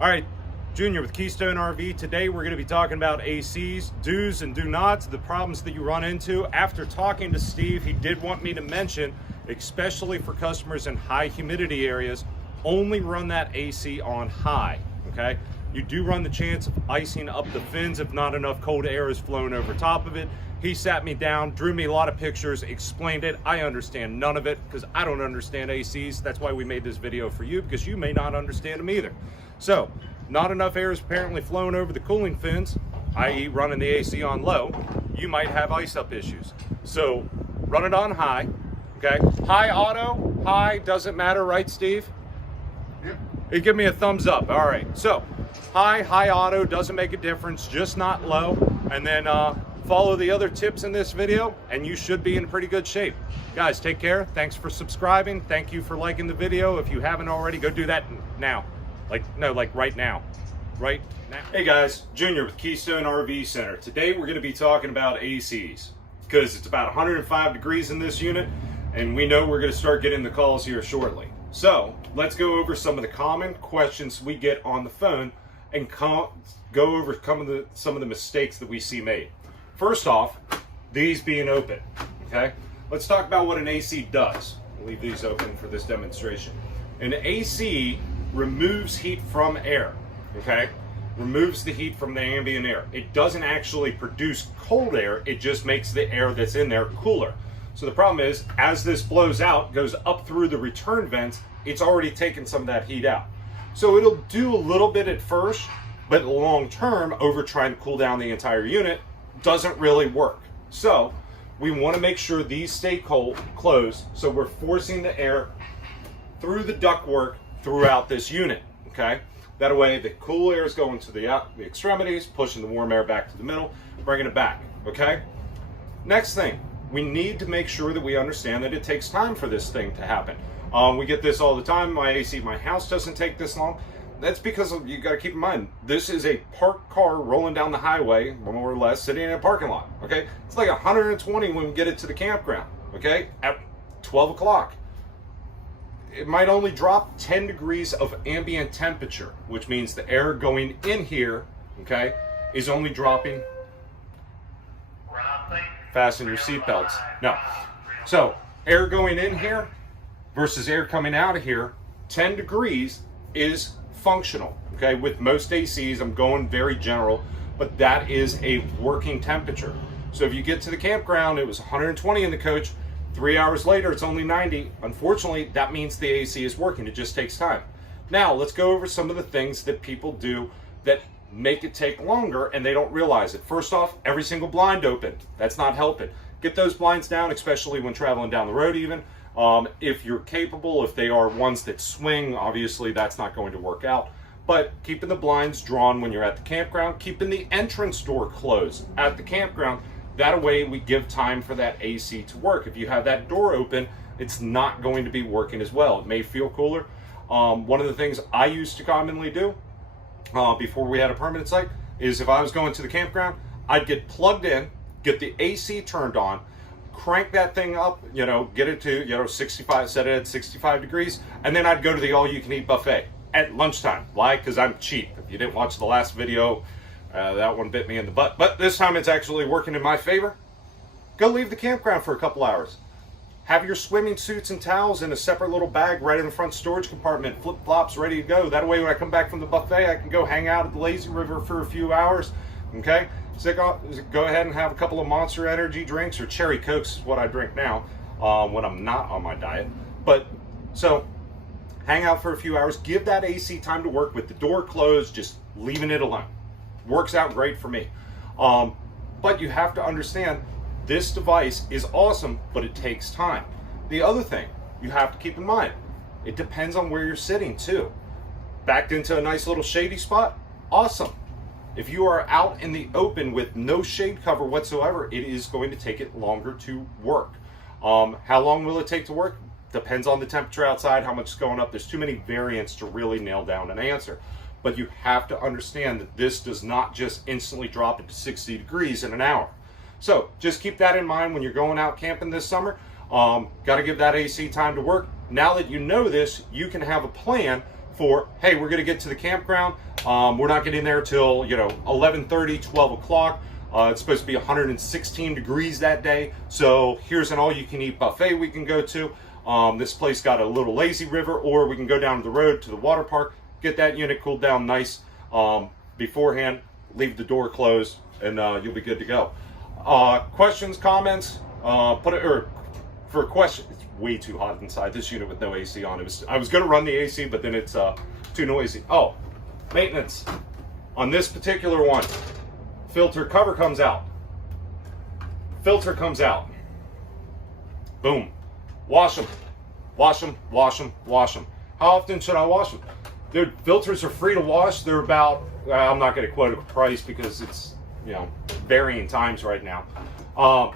All right, Junior with Keystone RV. Today we're going to be talking about ACs, do's and do nots, the problems that you run into. After talking to Steve, he did want me to mention, especially for customers in high humidity areas, only run that AC on high, okay? You do run the chance of icing up the fins if not enough cold air is flowing over top of it. He sat me down, drew me a lot of pictures, explained it. I understand none of it because I don't understand ACs. That's why we made this video for you, because you may not understand them either. So, not enough air is apparently flowing over the cooling fins, i.e. running the AC on low. You might have ice up issues. So, run it on high, okay? High auto, high, doesn't matter, right, Steve? Yep. You give me a thumbs up. All right, so high auto, doesn't make a difference, just not low. And then follow the other tips in this video and you should be in pretty good shape. Guys, take care. Thanks for subscribing. Thank you for liking the video. If you haven't already, go do that now. Like right now. Right now. Hey guys, Junior with Keystone RV Center. Today we're going to be talking about ACs because it's about 105 degrees in this unit and we know we're going to start getting the calls here shortly. So let's go over some of the common questions we get on the phone and go over some of the mistakes that we see made. First off, these being open, okay? Let's talk about what an AC does. We'll leave these open for this demonstration. An AC removes heat from air, okay? Removes the heat from the ambient air. It doesn't actually produce cold air, it just makes the air that's in there cooler. So the problem is, as this blows out, goes up through the return vents, it's already taken some of that heat out. So it'll do a little bit at first, but long term, over trying to cool down the entire unit, doesn't really work. So we want to make sure these stay closed, so we're forcing the air through the ductwork throughout this unit, okay? That way the cool air is going to the extremities, pushing the warm air back to the middle, bringing it back, okay? Next thing, we need to make sure that we understand that it takes time for this thing to happen. We get this all the time. My AC at my house doesn't take this long. That's because you got to keep in mind, this is a parked car rolling down the highway, more or less, sitting in a parking lot, okay? It's like 120 when we get it to the campground, okay? At 12 o'clock. It might only drop 10 degrees of ambient temperature, which means the air going in here, okay, is only dropping. Fasten your seatbelts. No. So, air going in here versus air coming out of here, 10 degrees is functional, okay? With most ACs, I'm going very general, but that is a working temperature. So if you get to the campground, it was 120 in the coach, 3 hours later, it's only 90. Unfortunately, that means the AC is working. It just takes time. Now, let's go over some of the things that people do that make it take longer and they don't realize it. First off, every single blind open. That's not helping. Get those blinds down, especially when traveling down the road even. If you're capable, if they are ones that swing, obviously that's not going to work out. But keeping the blinds drawn when you're at the campground, keeping the entrance door closed at the campground, that way we give time for that AC to work. If you have that door open, it's not going to be working as well. It may feel cooler. One of the things I used to commonly do before we had a permanent site is if I was going to the campground, I'd get plugged in, get the AC turned on, crank that thing up, get it to 65, set it at 65 degrees, and then I'd go to the all-you-can-eat buffet at lunchtime. Why? Because I'm cheap. If you didn't watch the last video, that one bit me in the butt, but this time it's actually working in my favor. Go leave the campground for a couple hours. Have your swimming suits and towels in a separate little bag right in the front storage compartment, flip-flops ready to go. That way when I come back from the buffet, I can go hang out at the lazy river for a few hours, okay? So go ahead and have a couple of Monster Energy drinks, or Cherry Cokes is what I drink now when I'm not on my diet. But so hang out for a few hours, give that AC time to work with the door closed, just leaving it alone. Works out great for me. But you have to understand, this device is awesome, but it takes time. The other thing you have to keep in mind, it depends on where you're sitting too. Backed into a nice little shady spot, awesome. If you are out in the open with no shade cover whatsoever, it is going to take it longer to work. How long will it take to work? Depends on the temperature outside, how much is going up. There's too many variants to really nail down an answer. But you have to understand that this does not just instantly drop it to 60 degrees in an hour. So just keep that in mind when you're going out camping this summer. Got to give that AC time to work. Now that you know this, you can have a plan for, hey, we're going to get to the campground. We're not getting there till 11:30, 12 o'clock. It's supposed to be 116 degrees that day. So here's an all-you-can-eat buffet we can go to. This place got a little lazy river, or we can go down the road to the water park, get that unit cooled down nice beforehand, leave the door closed, and you'll be good to go. Questions, comments, for a question. It's way too hot inside this unit with no AC on. I was going to run the AC, but then it's too noisy. Oh, maintenance on this particular one. Filter cover comes out. Filter comes out. Boom. Wash them. Wash them, wash them, wash them. How often should I wash them? Dude, filters are free to wash. They're about, I'm not going to quote a price because it's, varying times right now.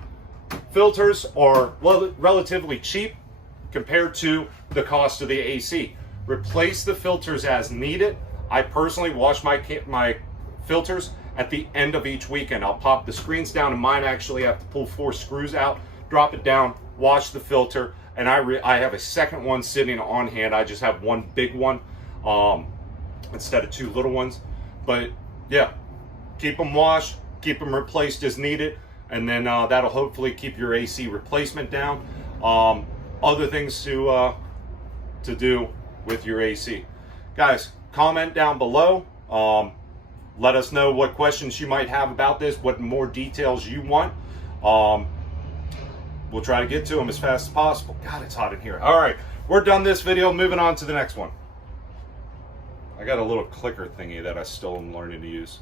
Filters are relatively cheap compared to the cost of the AC. Replace the filters as needed. I personally wash my filters at the end of each weekend. I'll pop the screens down, and mine actually have to pull 4 screws out, drop it down, wash the filter, and I have a second one sitting on hand. I just have one big one instead of 2 little ones. But yeah, keep them washed, keep them replaced as needed, and then that'll hopefully keep your AC replacement down. Other things to do with your AC. Guys, comment down below. Let us know what questions you might have about this, what more details you want. We'll try to get to them as fast as possible. God, it's hot in here. All right, we're done this video. Moving on to the next one. I got a little clicker thingy that I still am learning to use.